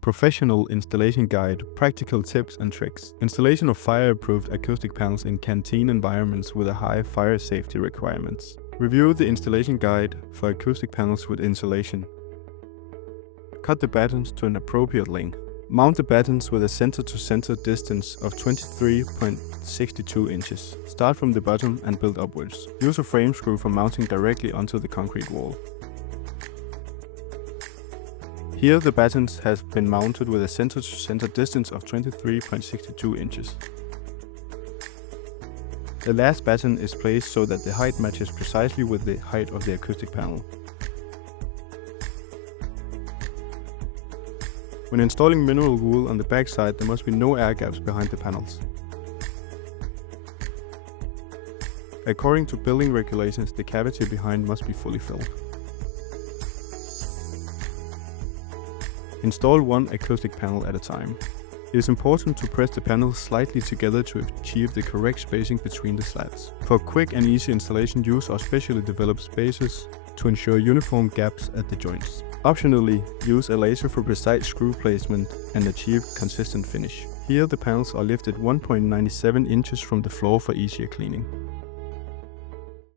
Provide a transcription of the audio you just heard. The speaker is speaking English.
Professional installation guide, practical tips and tricks. Installation of fire-approved acoustic panels in canteen environments with a high fire safety requirements. Review the installation guide for acoustic panels with insulation. Cut the battens to an appropriate length. Mount the battens with a center-to-center distance of 23.62 inches. Start from the bottom and build upwards. Use a frame screw for mounting directly onto the concrete wall. Here the battens have been mounted with a center-to-center distance of 23.62 inches. The last batten is placed so that the height matches precisely with the height of the acoustic panel. When installing mineral wool on the backside, there must be no air gaps behind the panels. According to building regulations, the cavity behind must be fully filled. Install one acoustic panel at a time. It is important to press the panels slightly together to achieve the correct spacing between the slats. For quick and easy installation, use our specially developed spacers to ensure uniform gaps at the joints. Optionally, use a laser for precise screw placement and achieve consistent finish. Here the panels are lifted 1.97 inches from the floor for easier cleaning.